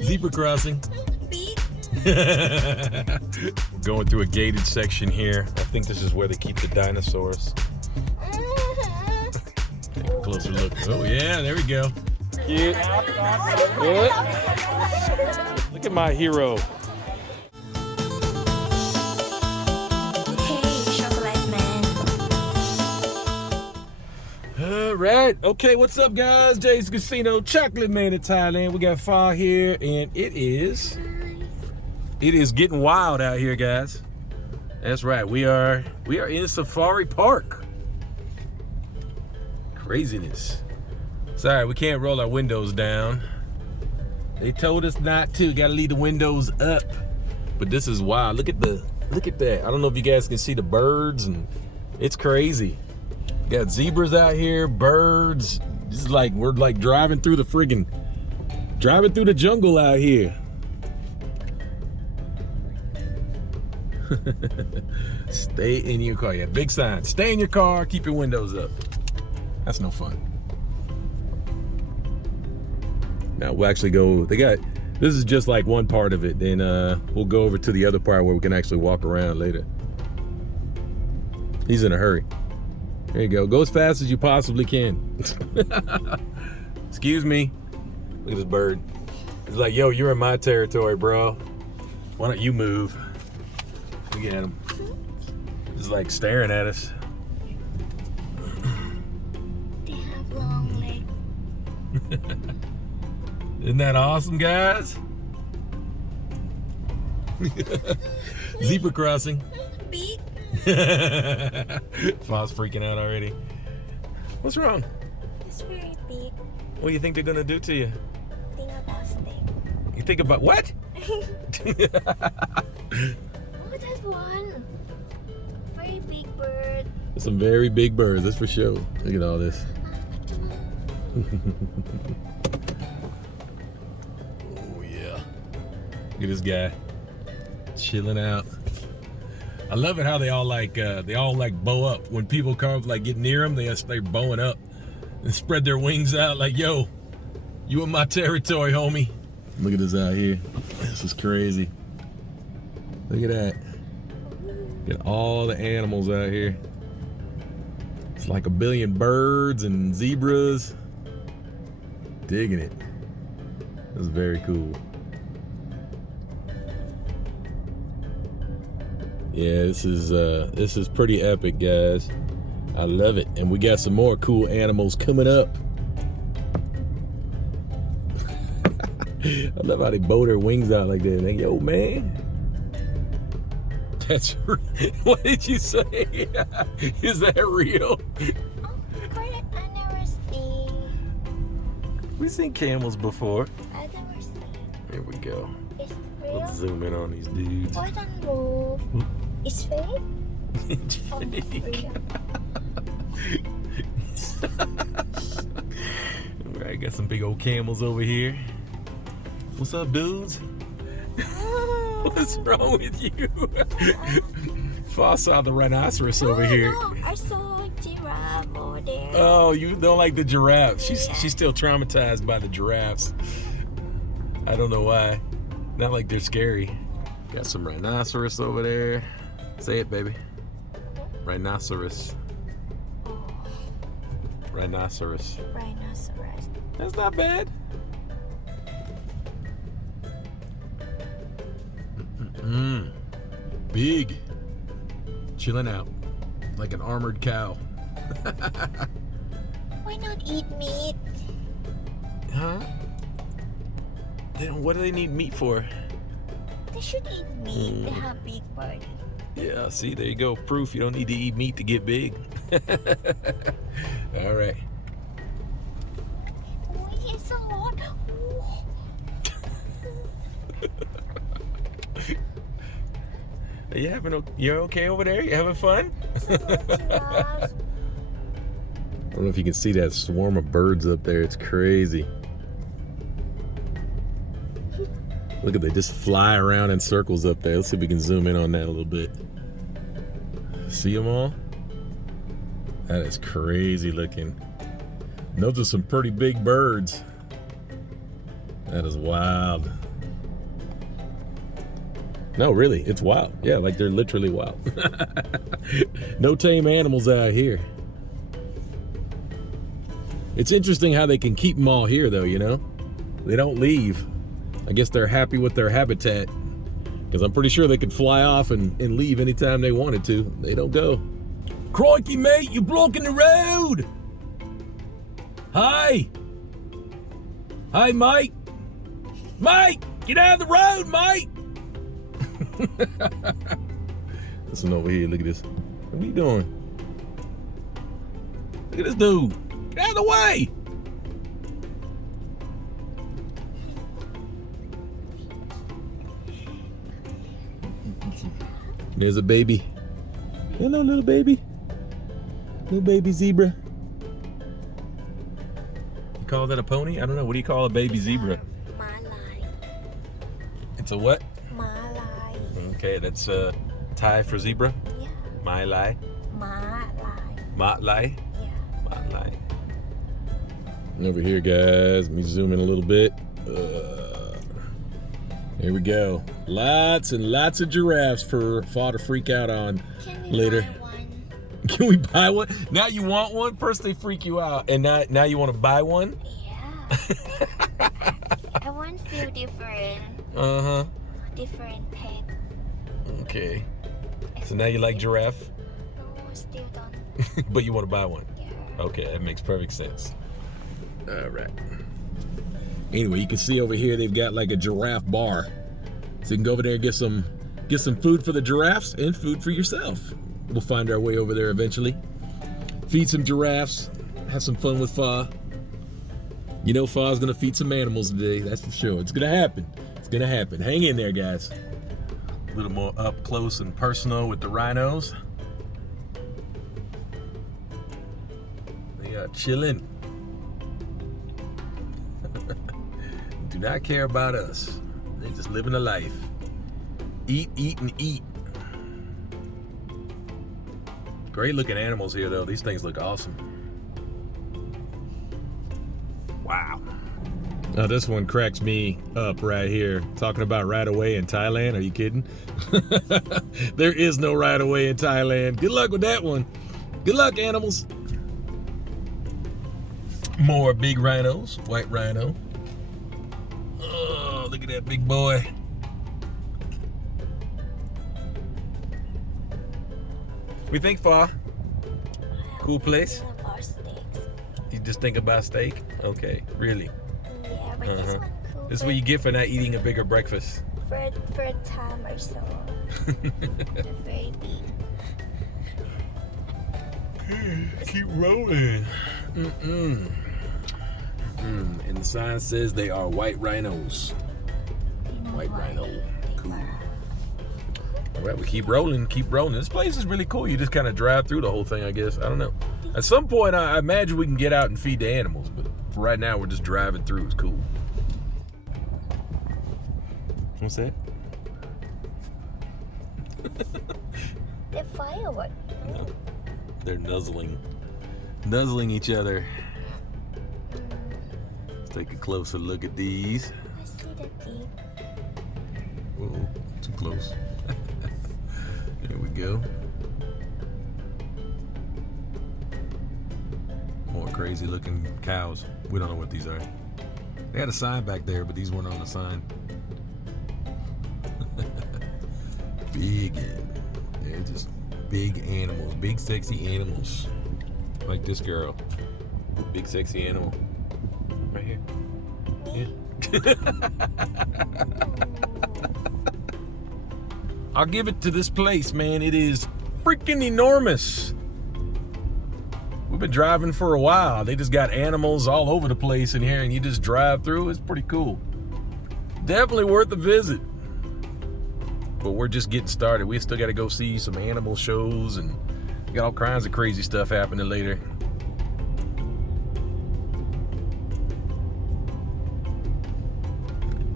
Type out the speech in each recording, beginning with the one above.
Zebra crossing. Going through a gated section here. I think this is where they keep the dinosaurs. Take a closer look. Oh yeah, there we go. Cute. Good. Look at my hero. All right, okay, what's up guys? Jay's Casino, Chocolate Man in Thailand. We got Far here, and it is getting wild out here, guys. That's right, we are in Safari Park. Craziness. Sorry, we can't roll our windows down. They told us not to. Gotta leave the windows up. But this is wild. Look at that. I don't know if you guys can see the birds, and it's crazy. Got zebras out here, birds. This is like we're like driving through the jungle out here. Stay in your car. Yeah, big sign. Stay in your car, keep your windows up. That's no fun. Now we'll actually go, this is just like one part of it. Then we'll go over to the other part where we can actually walk around later. He's in a hurry. There you go. Go as fast as you possibly can. Excuse me. Look at this bird. He's like, yo, you're in my territory, bro. Why don't you move? Look at him. He's like staring at us. They have long legs. Isn't that awesome, guys? Zebra crossing. Big. Fa's freaking out already. What's wrong? It's very big. What do you think they're gonna do to you? Think about steak. You think about what? Oh, that one. Very big bird. Some very big birds, that's for sure. Look at all this. Oh yeah. Look at this guy. Chilling out. I love it how they all like bow up. When people come like get near them, they start bowing up and spread their wings out like, yo, you in my territory, homie. Look at this out here. This is crazy. Look at that. Get all the animals out here. It's like a billion birds and zebras. Digging it. That's very cool. Yeah, this is pretty epic, guys. I love it. And we got some more cool animals coming up. I love how they bow their wings out like that. Like, yo, man. That's real. What did you say? Is that real? Oh, I never seen. We've seen camels before. I never seen. Here we go. It's real. Let's zoom in on these dudes. Oh, don't move. It's fake? It's Oh, fake. Alright, got some big old camels over here. What's up, dudes? What's wrong with you? I saw the rhinoceros over here. No, I saw a giraffe over there. Oh, you don't like the giraffes? Yeah. She's still traumatized by the giraffes. I don't know why. Not like they're scary. Got some rhinoceros over there. Say it, baby. Rhinoceros. Oh, Rhinoceros. rhinoceros. That's not bad. Big. Chilling out like an armored cow. Why not eat meat? Huh? What do they need meat for? They should eat meat. They have big body. Yeah, see, there you go. Proof you don't need to eat meat to get big. All right. Oh, it's a lot. Oh. Are you you're okay over there? You having fun? I don't know if you can see that swarm of birds up there. It's crazy. Look at they just fly around in circles up there. Let's see if we can zoom in on that a little bit. See them all? That is crazy looking. Those are some pretty big birds. That is wild. No, really, it's wild. Yeah, like they're literally wild. No tame animals out here. It's interesting how they can keep them all here, though, you know? They don't leave. I guess they're happy with their habitat. Because I'm pretty sure they could fly off and leave anytime they wanted to. They don't go. Crikey, mate, you're blocking the road! Hi! Hi, mate! Mate! Get out of the road, mate! Listen over here, look at this. What are you doing? Look at this dude. Get out of the way! There's a baby. Hello, little baby. Little baby zebra. You call that a pony? I don't know. What do you call a baby zebra? Malai. It's a what? Malai. Okay, that's Thai for zebra. Yeah. Mai Lai. Malai. Mat Lai. Yeah. Mat Lai. Over here, guys. Let me zoom in a little bit. Here we go. Lots and lots of giraffes for Fa to freak out on later. Buy one? Can we buy one? Now you want one? First they freak you out, and now you want to buy one? Yeah. I want to feel different. Uh-huh. Different pet. Okay. So now you like giraffe? No, still don't. But you want to buy one? Yeah. Okay, that makes perfect sense. All right. Anyway, you can see over here they've got like a giraffe bar. So you can go over there and get some food for the giraffes and food for yourself. We'll find our way over there eventually. Feed some giraffes, have some fun with Fa. You know Fa's gonna feed some animals today, that's for sure. It's gonna happen. It's gonna happen. Hang in there, guys. A little more up close and personal with the rhinos. They are chilling. Do not care about us. They just living a life. Eat, eat, and eat. Great looking animals here though. These things look awesome. Wow. Now this one cracks me up right here. Talking about right away in Thailand. Are you kidding? There is no right away in Thailand. Good luck with that one. Good luck, animals. More big rhinos. White rhino. Oh, look at that big boy. We think Fa? Cool place? About steaks. You just think about steak? Okay, really? Yeah, but this one cool. This is what you get for not eating a bigger breakfast. For a time or so. Very big. Keep rolling. And the sign says they are white rhinos. White rhino. Cool. All right, we keep rolling, keep rolling. This place is really cool. You just kind of drive through the whole thing, I guess. I don't know. At some point, I imagine we can get out and feed the animals, but for right now, we're just driving through. It's cool. What's that? They're fireworks. No, they're nuzzling each other. Let's take a closer look at these. I see the deep. Whoa, too close. There we go. More crazy looking cows. We don't know what these are. They had a sign back there, but these weren't on the sign. Big, they're just big animals, big sexy animals. Like this girl. Big sexy animal. Right here. Yeah. I'll give it to this place, man. It is freaking enormous. We've been driving for a while. They just got animals all over the place in here, and you just drive through. It's pretty cool. Definitely worth a visit. But we're just getting started. We still got to go see some animal shows, and got all kinds of crazy stuff happening later.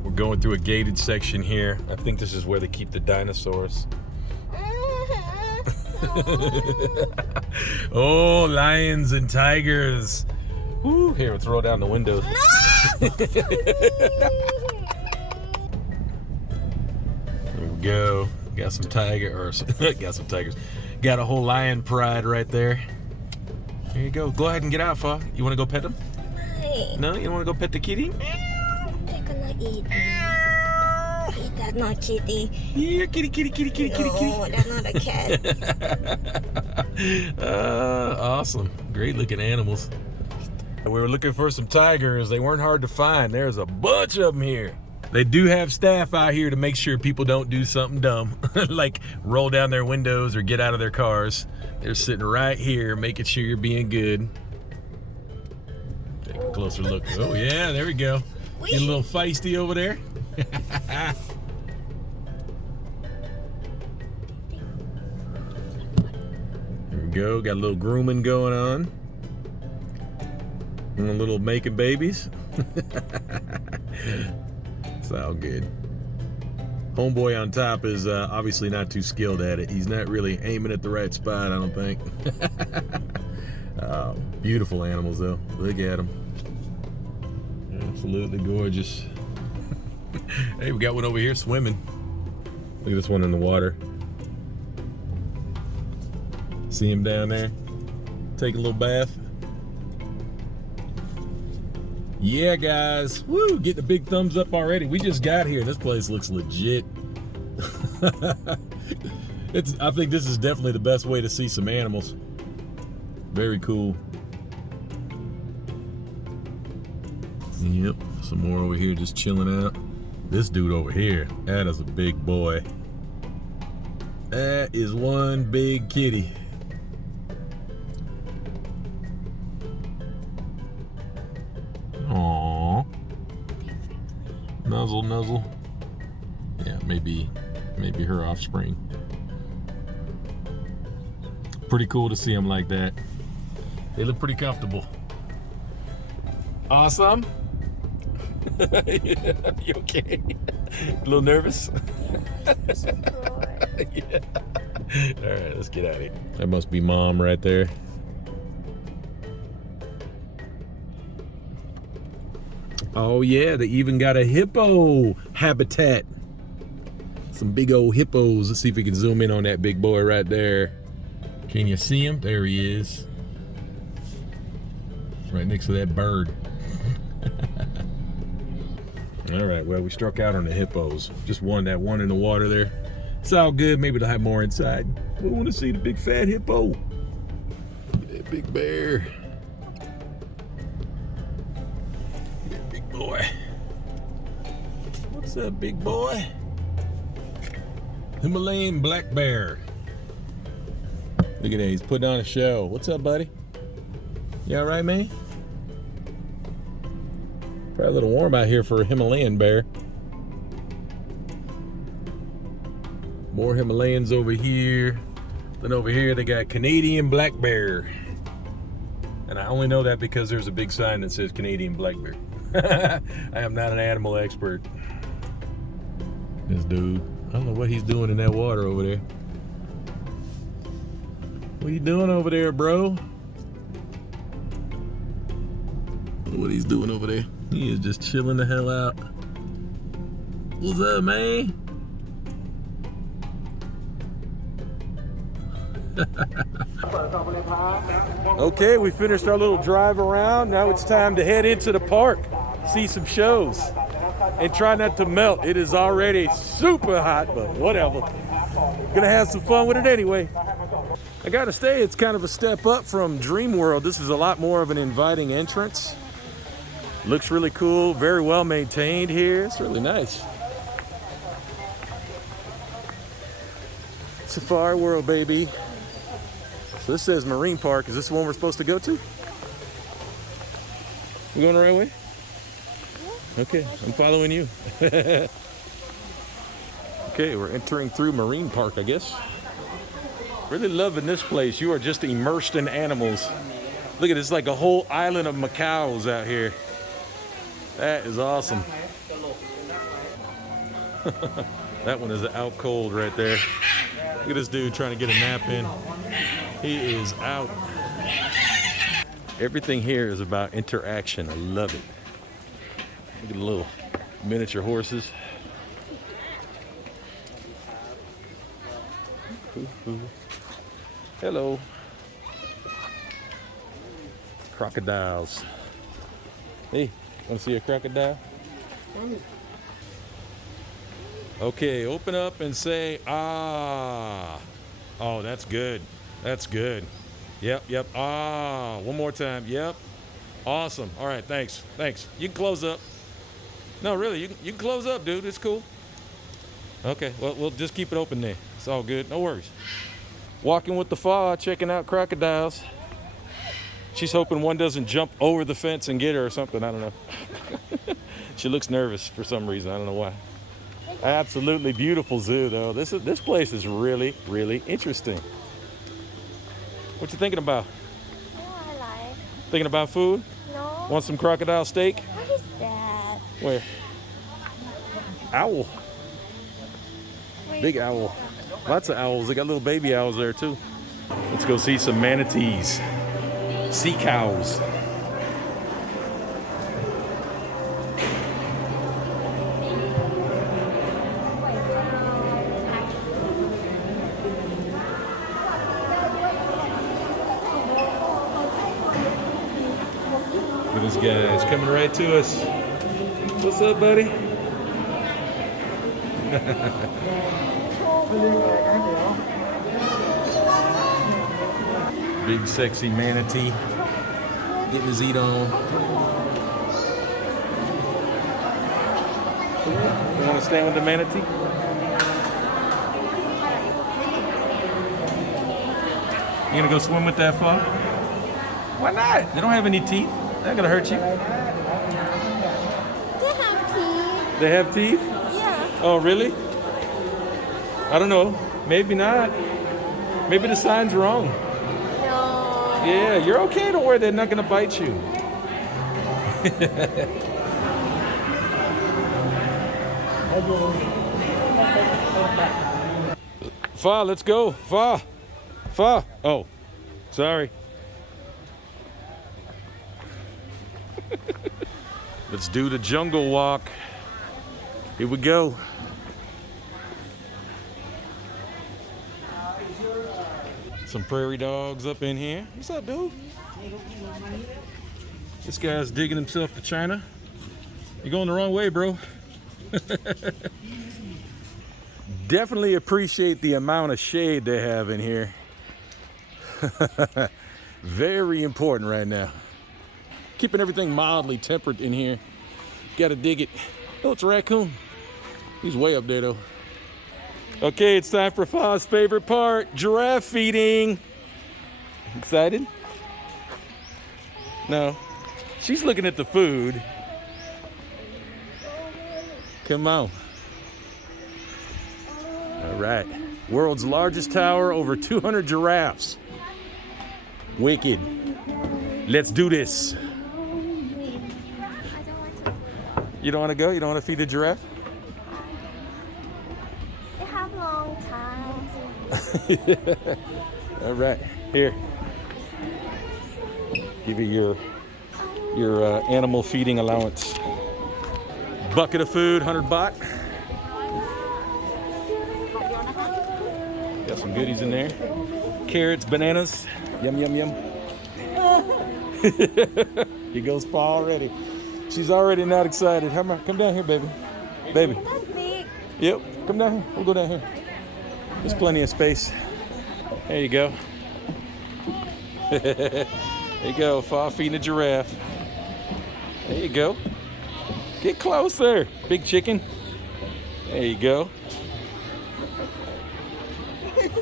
We're going through a gated section here. I think this is where they keep the dinosaurs. Oh, lions and tigers. Woo, here, let's roll down the windows. No! we go. Got some tigers. Got a whole lion pride right there. There you go. Go ahead and get out, Fa. You want to go pet them? No, you don't want to go pet the kitty? They're gonna eat me. Eat that, not kitty. Yeah, kitty. No, that's not a cat. Awesome. Great looking animals. We were looking for some tigers. They weren't hard to find. There's a bunch of them here. They do have staff out here to make sure people don't do something dumb, like roll down their windows or get out of their cars. They're sitting right here making sure you're being good. Take a closer look. Oh yeah, there we go. Getting a little feisty over there. There we go. Got a little grooming going on. And a little making babies. It's all good. Homeboy on top is obviously not too skilled at it. He's not really aiming at the right spot, I don't think. Beautiful animals though. Look at them. Absolutely gorgeous. Hey, we got one over here swimming. Look at this one in the water. See him down there? Take a little bath. Yeah, guys. Woo! Getting a big thumbs up already. We just got here. This place looks legit. I think this is definitely the best way to see some animals. Very cool. Yep. Some more over here just chilling out. This dude over here, that is a big boy. That is one big kitty. Aww. Nuzzle. Yeah, maybe her offspring. Pretty cool to see them like that. They look pretty comfortable. Awesome. Yeah, you okay? A little nervous? Yeah. All right, let's get out of here. That must be mom right there. Oh yeah, they even got a hippo habitat. Some big old hippos. Let's see if we can zoom in on that big boy right there. Can you see him? There he is. Right next to that bird. All right, well, we struck out on the hippos. Just that one in the water there. It's all good. Maybe they'll have more inside. We want to see the big fat hippo. That big bear. That big boy. What's up, big boy? Himalayan black bear. Look at that, he's putting on a show. What's up, buddy? You all right, man? Probably a little warm out here for a Himalayan bear. More Himalayans over here. Then over here they got Canadian black bear. And I only know that because there's a big sign that says Canadian black bear. I am not an animal expert. This dude, I don't know what he's doing in that water over there. What are you doing over there, bro? I don't know what he's doing over there. He is just chilling the hell out. What's up, man? Okay, we finished our little drive around. Now it's time to head into the park, see some shows, and try not to melt. It is already super hot, but whatever. Gonna have some fun with it anyway. I gotta say, it's kind of a step up from Dream World. This is a lot more of an inviting entrance. Looks really cool, very well maintained here. It's really nice. Safari World, baby. So this says Marine Park. Is this the one we're supposed to go to? You going the right way? Okay, I'm following you. Okay, we're entering through Marine Park, I guess. Really loving this place. You are just immersed in animals. Look at this, like a whole island of macaws out here. That is awesome. That one is out cold right there. Look at this dude trying to get a nap in. He is out. Everything here is about interaction. I love it. Look at the little miniature horses. Hello. Crocodiles. Hey, want to see a crocodile? Okay, open up and say, ah. Oh, that's good. That's good. Yep, yep. Ah, one more time. Yep. Awesome. All right, thanks. Thanks. You can close up. No, really, you can close up, dude. It's cool. Okay, well, we'll just keep it open there. It's all good. No worries. Walking with the Fa, checking out crocodiles. She's hoping one doesn't jump over the fence and get her or something. I don't know. She looks nervous for some reason. I don't know why. Absolutely beautiful zoo, though. This place is really, really interesting. What you thinking about? Oh, I like. Thinking about food? No. Want some crocodile steak? What is that? Where? Owl. Big owl. Lots of owls. They got little baby owls there too. Let's go see some manatees. Sea cows. Look at this guy. He's coming right to us. What's up, buddy? Big sexy manatee getting his eat on. You want to stand with the manatee? You gonna go swim with that frog? Why not? They don't have any teeth. They're not gonna hurt you. They have teeth. They have teeth? Yeah. Oh, really? I don't know. Maybe not. Maybe the sign's wrong. No. Yeah, you're okay. Don't worry. They're not gonna bite you. Fa, let's go. Fa. Fa. Oh, sorry. Let's do the jungle walk. Here we go. Some prairie dogs up in here. What's up, dude? This guy's digging himself to China. You're going the wrong way, bro. Definitely appreciate the amount of shade they have in here. Very important right now. Keeping everything mildly tempered in here. Gotta dig it. Oh, it's a raccoon. He's way up there, though. Okay, it's time for Fa's favorite part, giraffe feeding. Excited? No. She's looking at the food. Come on. All right. World's largest tower, over 200 giraffes. Wicked. Let's do this. I don't want to. You don't want to go? You don't want to feed the giraffe? They have long tongues. All right, here. Give you your animal feeding allowance. Bucket of food, 100 baht. Got some goodies in there. Carrots, bananas. Yum, yum, yum. Here goes Pa already. She's already not excited. Come down here, baby. Baby. That's big. Yep, come down here. We'll go down here. There's plenty of space. There you go. There you go, Fa feeding a giraffe. There you go. Get closer, big chicken. There you go.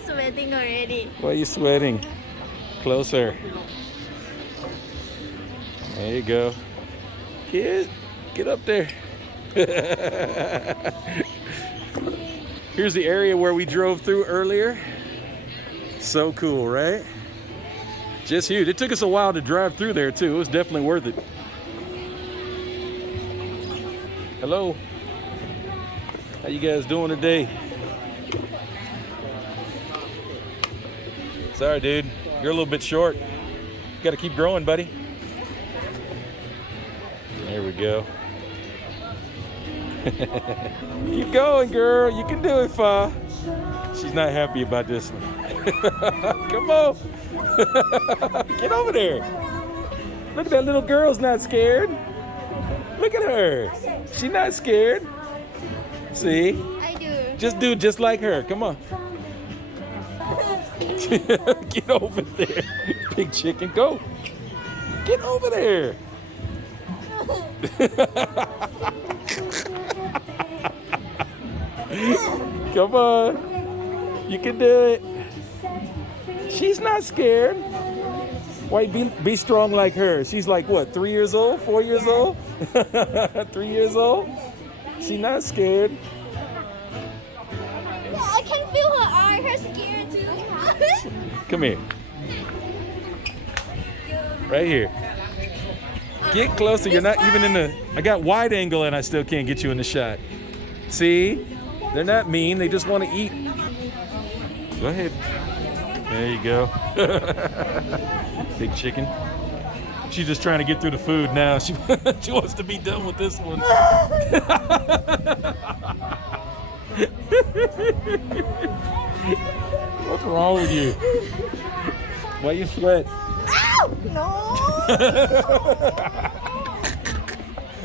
Sweating already. Why are you sweating? Closer. There you go. Kid, get up there. Here's the area where we drove through earlier. So cool, right? Just huge. It took us a while to drive through there too. It was definitely worth it. Hello. How you guys doing today? Sorry, dude. You're a little bit short. Got to keep growing, buddy. There we go. Keep going, girl. You can do it, Fa. She's not happy about this one. Come on. Get over there. Look at that little girl's not scared. Look at her. She's not scared. See? I do. Just do just like her. Come on. Get over there. Big chicken. Go. Get over there. Come on. You can do it. She's not scared. Why be strong like her? She's like what, 3 years old, 4 years old? 3 years old? She's not scared. Yeah, I can feel her eye, her scared too. Come here. Right here. Get closer. You're not even in the... I got wide angle and I still can't get you in the shot. See? They're not mean. They just want to eat. Go ahead. There you go. Big chicken. She's just trying to get through the food now. She wants to be done with this one. What's wrong with you? Why you sweat? Ow! No!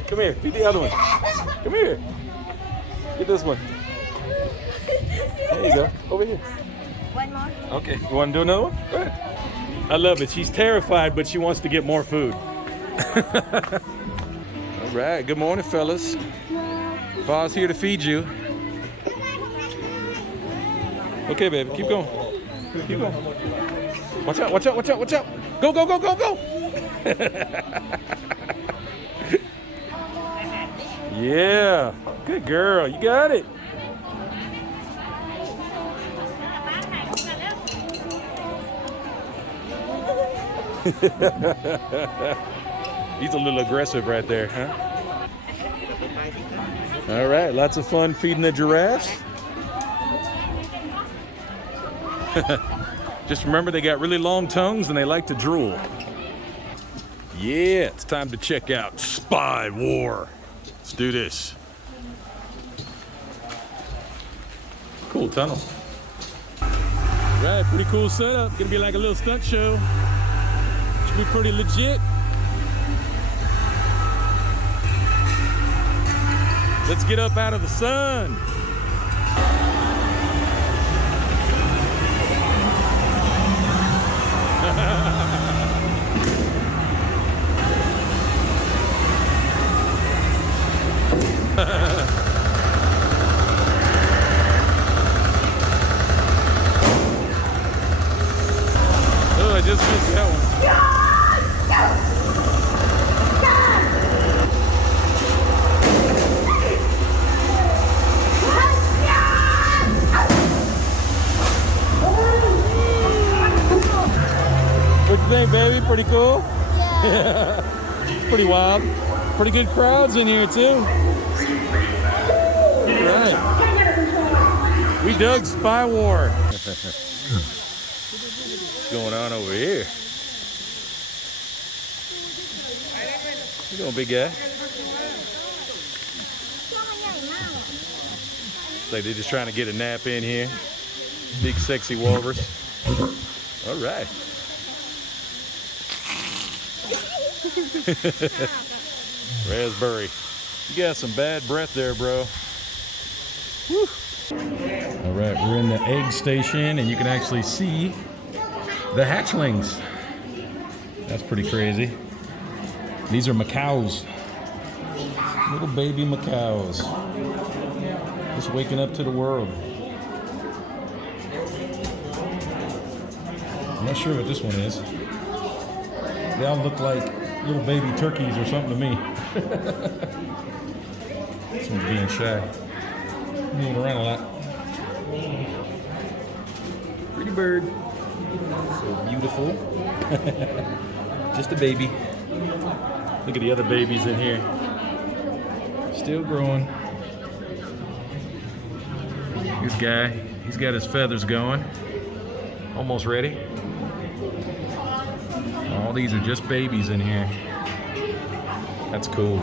Come here, feed the other one. Come here. Get this one. There you go. Over here. One more. Okay. You want to do another one? Go ahead. I love it. She's terrified, but she wants to get more food. All right. Good morning, fellas. Pa's here to feed you. Okay, baby. Keep going. Keep going. Watch out, watch out, watch out, watch out. Go, go, go, go, go. Yeah. Good girl. You got it. He's a little aggressive right there, huh? All right, lots of fun feeding the giraffes. Just remember they got really long tongues and they like to drool. Yeah, it's time to check out Spy War. Let's do this. Cool tunnel. Right, pretty cool setup. Gonna be like a little stunt show. Should be pretty legit. Let's get up out of the sun. Oh, I just missed that one. What you think, baby? Pretty cool? Yeah. Pretty wild. Pretty good crowds in here, too. All right. We dug Spy War. What's going on over here? You doing, big guy? Like they're just trying to get a nap in here. Big sexy walrus. All right. Raspberry. You got some bad breath there, bro. Woo. All right, we're in the egg station and you can actually see the hatchlings. That's pretty crazy. These are macaws. Little baby macaws. Just waking up to the world. I'm not sure what this one is. They all look like little baby turkeys or something to me. This one's being shy. Moving around a lot. Pretty bird. So beautiful. Just a baby. Look at the other babies in here. Still growing. This guy, he's got his feathers going. Almost ready. All these are just babies in here. That's cool.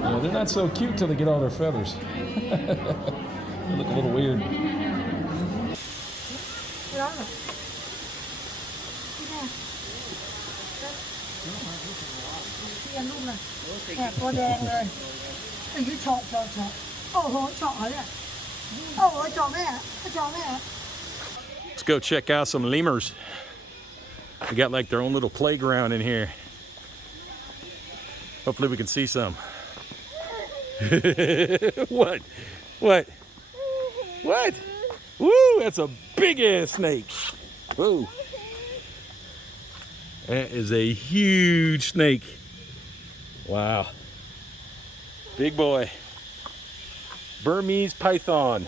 Well, they're not so cute till they get all their feathers. They look a little weird. ร้อนเหรอพี่ยังลูกน่ะแอบตัวแดงเลยไอ้ยี่เฉาะโอ้โหเฉาะเนี่ยโอ้โหเฉาะแม่ Let's go check out some lemurs. They got like their own little playground in here. Hopefully we can see some. What? Woo, that's a big ass snake. Whoa. That is a huge snake. Wow. Big boy. Burmese python.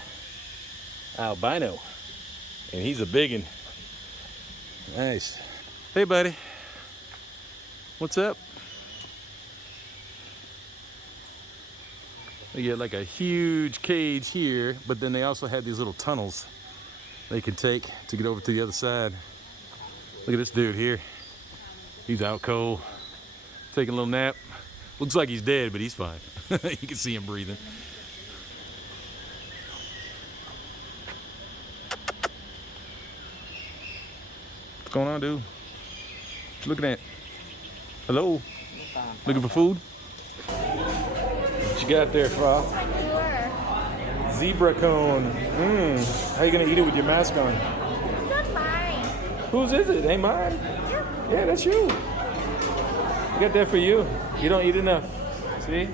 Albino. And he's a big one. Nice. Hey, buddy. What's up? They get like a huge cage here, but then they also have these little tunnels they can take to get over to the other side. Look at this dude here. He's out cold, taking a little nap. Looks like he's dead, but he's fine. You can see him breathing. What's going on, dude? What you looking at? Hello? Looking for food? What you got there, Fa? Zebra cone. How you gonna eat it with your mask on? It's not mine. Whose is it? Ain't mine? Yeah, that's you. I got that for you. You don't eat enough. See?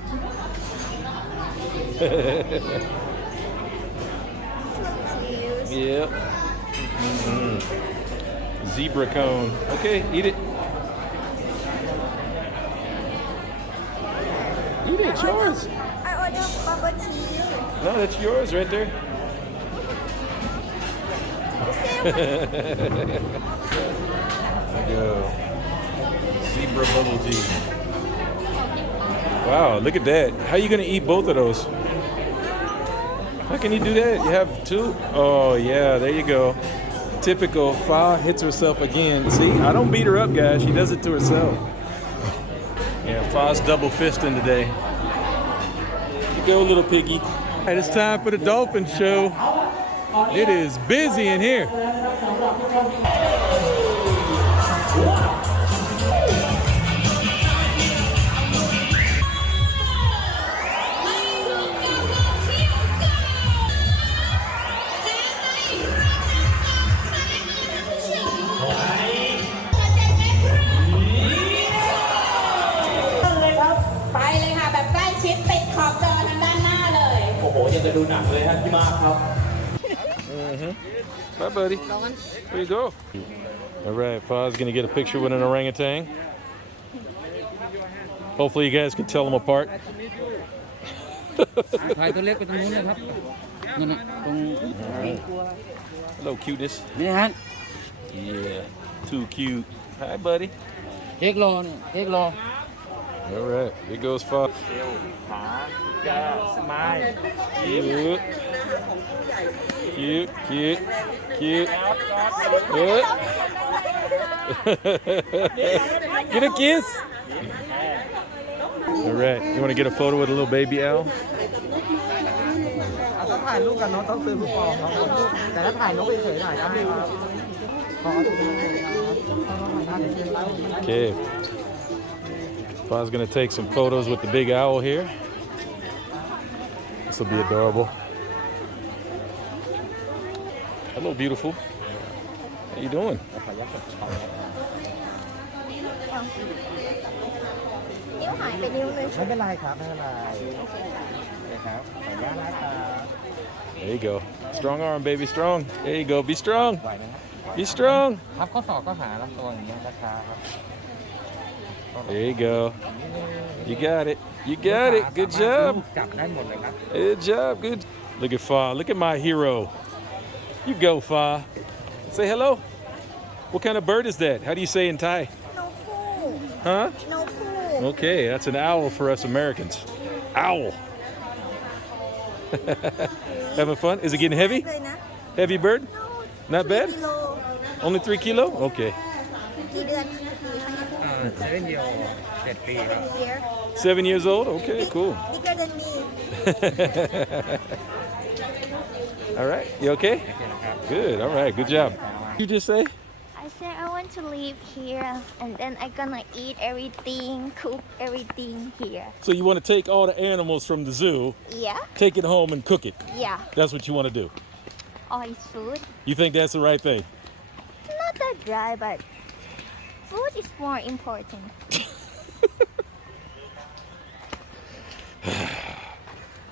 Yep. Zebra cone. Okay, eat it. Eat it, it's yours. I ordered bubble tea. No, that's yours right there. There you go. Zebra bubble tea. Wow, look at that. How are you gonna eat both of those? How can you do that? You have two? Oh yeah, there you go. Typical. Fa hits herself again. See, I don't beat her up, guys. She does it to herself. Yeah, Fa's double fisting today. You go, little piggy. All right, it's time for the Dolphin Show. It is busy in here. Bye, buddy. There you go. All right, Fa's gonna get a picture with an orangutan. Hopefully, you guys can tell them apart. Hello, cuteness. Yeah, too cute. Hi, buddy. All right, here goes Fa. Cute. Good. Get a kiss. All right, you want to get a photo with a little baby owl? Okay. Fa's gonna take some photos with the big owl here. This will be adorable. Hello, beautiful. How you doing? There you go. Strong arm, baby, strong. There you go. Be strong. Be strong. There you go. You got it. You got it. Good job. Good job. Good. Look at Fa. Look at my hero. You go, Fa. Say hello. What kind of bird is that? How do you say in Thai? No cool. Huh? No cool. Okay, that's an owl for us Americans. Owl. Having fun? Is it getting heavy? Heavy bird? No. Not bad? Only 3 kilo? Okay. 7 years. 7 years old? Okay, cool. Bigger than me. All right. You okay? Good. All right. Good job. You just say? I said I want to live here and then I gonna eat everything, cook everything here. So you want to take all the animals from the zoo, Yeah? take it home and cook it. Yeah. That's what you want to do. Or it's food. You think that's the right thing? Not that dry, but food is more important.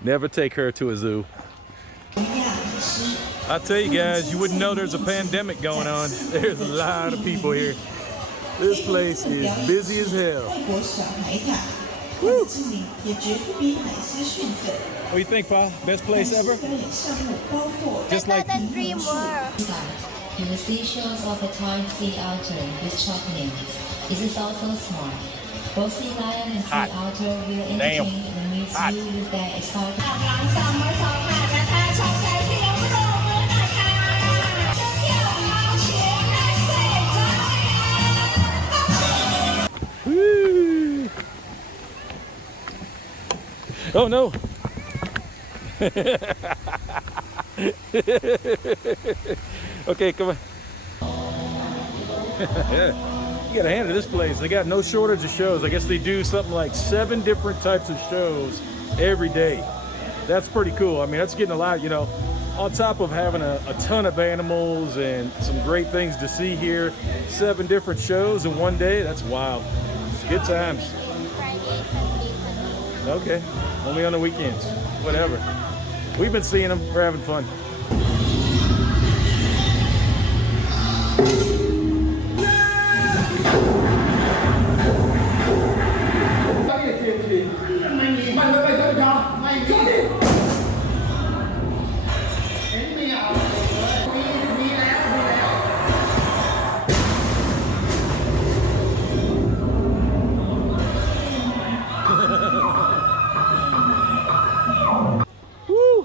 Never take her to a zoo. I tell you guys, you wouldn't know there's a pandemic going on. There's a lot of people here. This place is busy as hell. Woo. What do you think, Pa? Best place ever? Just like Better than Dream World. You will see shows of the toy sea otter with chocolates. This is also smart. Both sea lion and sea otter will entertain and amuse you with their exotic. Woo. Oh no. Okay, come on. You got a hand in this place. They got no shortage of shows. I guess they do something like 7 different types of shows every day. That's pretty cool. I mean, that's getting a lot, you know, on top of having a ton of animals and some great things to see here. 7 different shows in one day. That's wild. Good times. Friday, Saturday, Sunday. Okay. Only on the weekends. Whatever. We've been seeing them. We're having fun.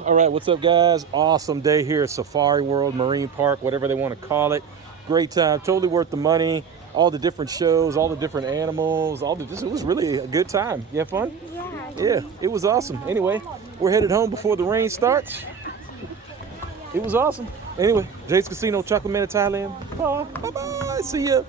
All right, what's up, guys? Awesome day here at Safari World Marine Park, whatever they want to call it. Great time, totally worth the money. All the different shows, all the different animals, it was really a good time. You have fun? Yeah, it was awesome. Anyway, we're headed home before the rain starts. It was awesome. Anyway, Jay's Casino, Chocolate Man of Thailand. Bye-bye. See ya.